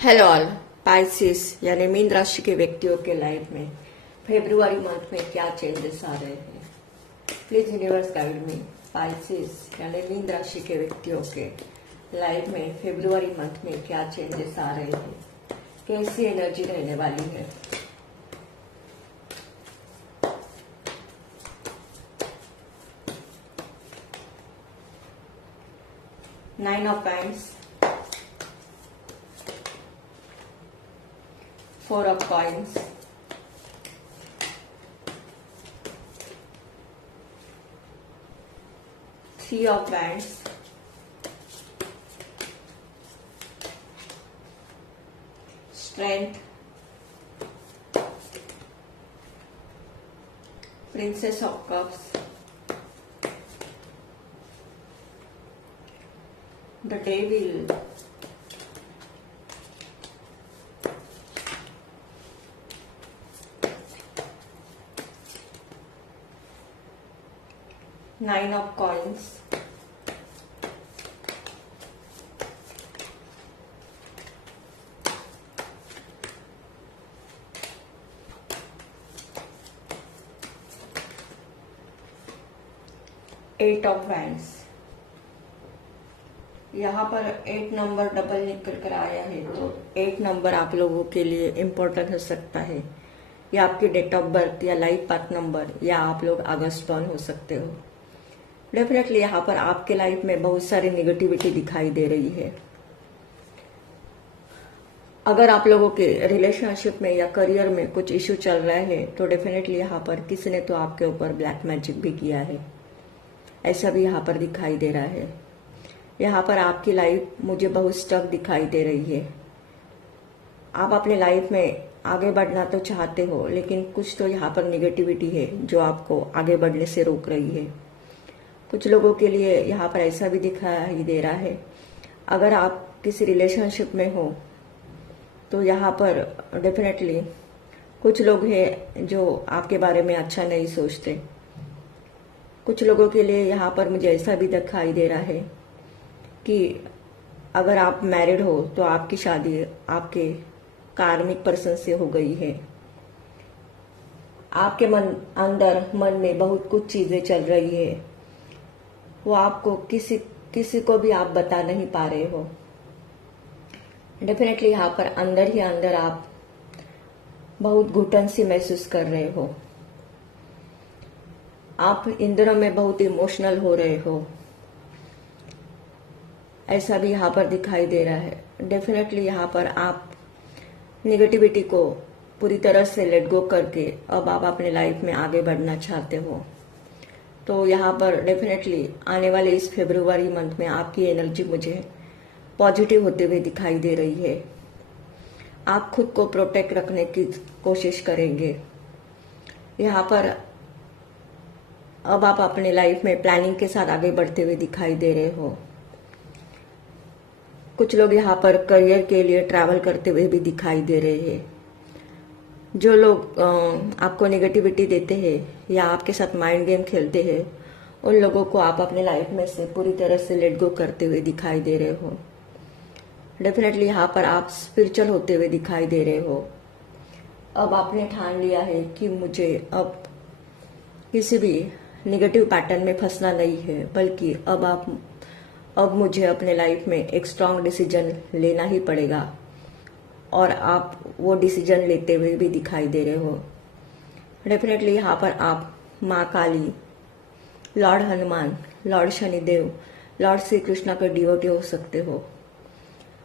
Hello all Pisces यानी mean राशि के व्यक्तियों के लाइफ में फेब्रुआरी मंथ में क्या चेंजेस आ रहे हैं। Please universe guide me. Pisces यानी मीन राशि के व्यक्तियों के लाइफ में फेब्रुआरी मंथ में क्या चेंजेस आ रहे हैं, कैसी एनर्जी रहने वाली है। Nine of pants, Four of coins, Three of wands, Strength, Princess of Cups, the Devil, Nine of Coins, Eight of Wands। यहाँ पर 8 नंबर डबल निकल कर आया है, तो 8 नंबर आप लोगों के लिए इम्पोर्टेंट हो सकता है। या आपकी डेट ऑफ बर्थ या लाइफ पाथ नंबर, या आप लोग अगस्त बॉर्न हो सकते हो। डेफिनेटली यहाँ पर आपके लाइफ में बहुत सारी निगेटिविटी दिखाई दे रही है। अगर आप लोगों के रिलेशनशिप में या करियर में कुछ इश्यू चल रहा है, तो डेफिनेटली यहाँ पर किसी ने तो आपके ऊपर ब्लैक मैजिक भी किया है, ऐसा भी यहाँ पर दिखाई दे रहा है। यहाँ पर आपकी लाइफ मुझे बहुत स्टक दिखाई दे रही है। आप अपने लाइफ में आगे बढ़ना तो चाहते हो, लेकिन कुछ तो यहाँ पर निगेटिविटी है जो आपको आगे बढ़ने से रोक रही है। कुछ लोगों के लिए यहाँ पर ऐसा भी दिखाई दे रहा है, अगर आप किसी रिलेशनशिप में हो तो यहाँ पर डेफिनेटली कुछ लोग हैं जो आपके बारे में अच्छा नहीं सोचते। कुछ लोगों के लिए यहाँ पर मुझे ऐसा भी दिखाई दे रहा है कि अगर आप मैरिड हो तो आपकी शादी आपके कार्मिक पर्सन से हो गई है। आपके मन में बहुत कुछ चीजें चल रही है, वो आपको किसी को भी आप बता नहीं पा रहे हो। डेफिनेटली यहाँ पर अंदर ही अंदर आप बहुत घुटन सी महसूस कर रहे हो। आप इन दिनों में बहुत इमोशनल हो रहे हो, ऐसा भी यहाँ पर दिखाई दे रहा है। डेफिनेटली यहाँ पर आप निगेटिविटी को पूरी तरह से लेट गो करके अब आप अपने लाइफ में आगे बढ़ना चाहते हो। तो यहाँ पर डेफिनेटली आने वाले इस फरवरी मंथ में आपकी एनर्जी मुझे पॉजिटिव होते हुए दिखाई दे रही है। आप खुद को प्रोटेक्ट रखने की कोशिश करेंगे। यहाँ पर अब आप अपने लाइफ में प्लानिंग के साथ आगे बढ़ते हुए दिखाई दे रहे हो। कुछ लोग यहाँ पर करियर के लिए ट्रैवल करते हुए भी दिखाई दे रहे हैं। जो लोग आपको नेगेटिविटी देते हैं या आपके साथ माइंड गेम खेलते हैं, उन लोगों को आप अपने लाइफ में से पूरी तरह से लेट गो करते हुए दिखाई दे रहे हो। डेफिनेटली यहाँ पर आप स्पिरिचुअल होते हुए दिखाई दे रहे हो। अब आपने ठान लिया है कि मुझे अब किसी भी नेगेटिव पैटर्न में फंसना नहीं है, बल्कि अब मुझे अपने लाइफ में एक स्ट्रांग डिसीजन लेना ही पड़ेगा। और आप वो डिसीजन लेते हुए भी दिखाई दे रहे हो। डेफिनेटली यहाँ पर आप माँ Kali, lord Hanuman, lord Shanidev, lord Shri Krishna के डिवोटी हो सकते हो।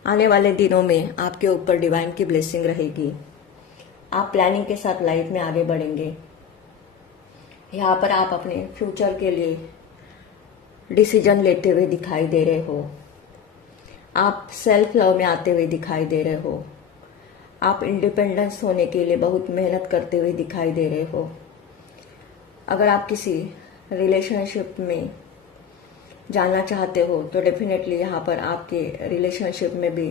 आने वाले दिनों में आपके ऊपर डिवाइन की ब्लेसिंग रहेगी। आप प्लानिंग के साथ लाइफ में आगे बढ़ेंगे। यहाँ पर आप अपने फ्यूचर के लिए डिसीजन लेते हुए दिखाई दे रहे हो। आप सेल्फ लव में आते हुए दिखाई दे रहे हो। आप इंडिपेंडेंस होने के लिए बहुत मेहनत करते हुए दिखाई दे रहे हो। अगर आप किसी रिलेशनशिप में जाना चाहते हो तो डेफिनेटली यहाँ पर आपके रिलेशनशिप में भी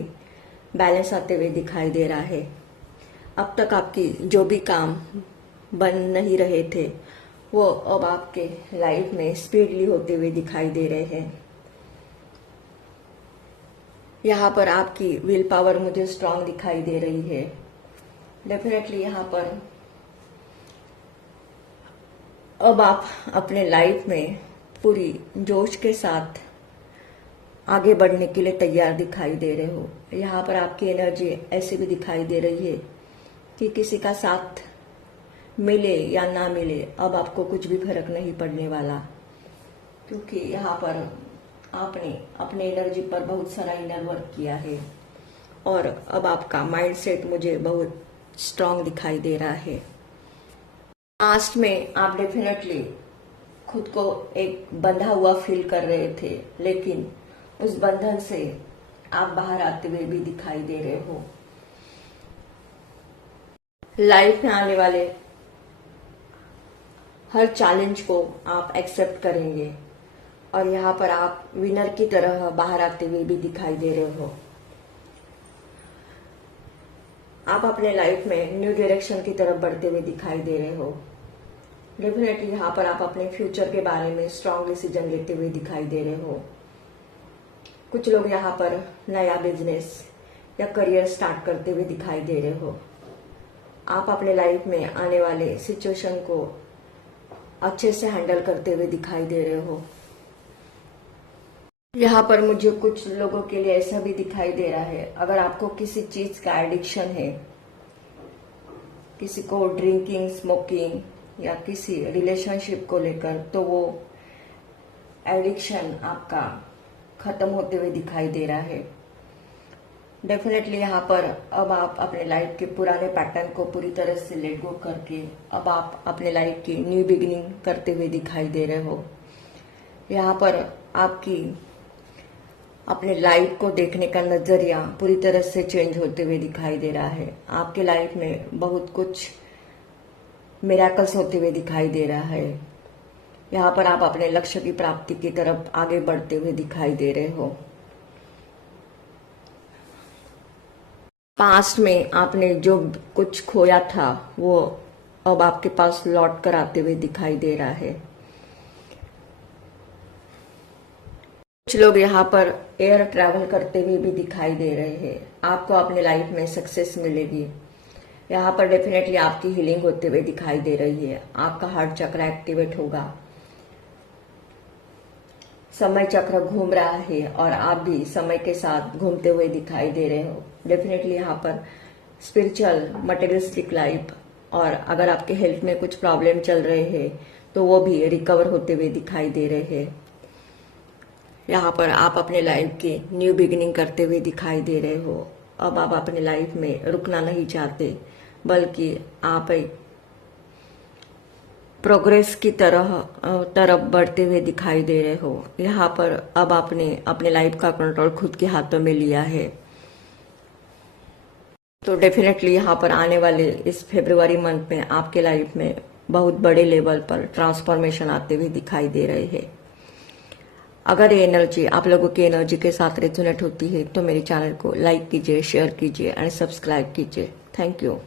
बैलेंस आते हुए दिखाई दे रहा है। अब तक आपकी जो भी काम बन नहीं रहे थे, वो अब आपके लाइफ में स्पीडली होते हुए दिखाई दे रहे हैं। यहाँ पर आपकी विल पावर मुझे स्ट्रांग दिखाई दे रही है। डेफिनेटली यहाँ पर अब आप अपने लाइफ में पूरी जोश के साथ आगे बढ़ने के लिए तैयार दिखाई दे रहे हो। यहाँ पर आपकी एनर्जी ऐसी भी दिखाई दे रही है कि किसी का साथ मिले या ना मिले, अब आपको कुछ भी फर्क नहीं पड़ने वाला, क्योंकि यहाँ पर आपने अपने एनर्जी पर बहुत सारा इनर वर्क किया है और अब आपका माइंडसेट मुझे बहुत स्ट्रांग दिखाई दे रहा है। पास्ट में आप डेफिनेटली खुद को एक बंधा हुआ फील कर रहे थे, लेकिन उस बंधन से आप बाहर आते हुए भी दिखाई दे रहे हो। लाइफ में आने वाले हर चैलेंज को आप एक्सेप्ट करेंगे और यहाँ पर आप विनर की तरह बाहर आते हुए भी दिखाई दे रहे हो। आप अपने लाइफ में न्यू डायरेक्शन की तरफ बढ़ते हुए दिखाई दे रहे हो। डेफिनेटली यहाँ पर आप अपने फ्यूचर के बारे में स्ट्रांग डिसीजन लेते हुए दिखाई दे रहे हो। कुछ लोग यहाँ पर नया बिजनेस या करियर स्टार्ट करते हुए दिखाई दे रहे हो। आप अपने लाइफ में आने वाले सिचुएशन को अच्छे से हैंडल करते हुए दिखाई दे रहे हो। यहाँ पर मुझे कुछ लोगों के लिए ऐसा भी दिखाई दे रहा है, अगर आपको किसी चीज का एडिक्शन है, किसी को ड्रिंकिंग, स्मोकिंग या किसी रिलेशनशिप को लेकर, तो वो एडिक्शन आपका खत्म होते हुए दिखाई दे रहा है। डेफिनेटली यहाँ पर अब आप अपने लाइफ के पुराने पैटर्न को पूरी तरह से लेट गो करके अब आप अपने लाइफ की न्यू बिगिनिंग करते हुए दिखाई दे रहे हो। यहाँ पर आपकी अपने लाइफ को देखने का नजरिया पूरी तरह से चेंज होते हुए दिखाई दे रहा है। आपके लाइफ में बहुत कुछ मिरेकल्स होते हुए दिखाई दे रहा है। यहाँ पर आप अपने लक्ष्य की प्राप्ति की तरफ आगे बढ़ते हुए दिखाई दे रहे हो। पास्ट में आपने जो कुछ खोया था वो अब आपके पास लौट कर आते हुए दिखाई दे रहा है। कुछ लोग यहाँ पर एयर ट्रैवल करते हुए भी दिखाई दे रहे हैं। आपको अपने लाइफ में सक्सेस मिलेगी। यहाँ पर डेफिनेटली आपकी हीलिंग होते हुए दिखाई दे रही है। आपका हार्ट चक्र एक्टिवेट होगा, समय चक्र घूम रहा है और आप भी समय के साथ घूमते हुए दिखाई दे रहे हो। डेफिनेटली यहाँ पर स्पिरिचुअल मटेरियलिस्टिक लाइफ, और अगर आपके हेल्थ में कुछ प्रॉब्लम चल रहे हैं तो वो भी रिकवर होते हुए दिखाई दे रहे हैं। यहाँ पर आप अपने लाइफ की न्यू बिगिनिंग करते हुए दिखाई दे रहे हो। अब आप अपने लाइफ में रुकना नहीं चाहते, बल्कि आप एक प्रोग्रेस की तरफ बढ़ते हुए दिखाई दे रहे हो। यहाँ पर अब आपने अपने लाइफ का कंट्रोल खुद के हाथों में लिया है। तो डेफिनेटली यहाँ पर आने वाले इस फरवरी मंथ में आपके लाइफ में बहुत बड़े लेवल पर ट्रांसफॉर्मेशन आते हुए दिखाई दे रहे हैं। अगर ये एनर्जी आप लोगों की एनर्जी के साथ रेजोनेट होती है तो मेरे चैनल को लाइक कीजिए, शेयर कीजिए एंड सब्सक्राइब कीजिए। Thank you.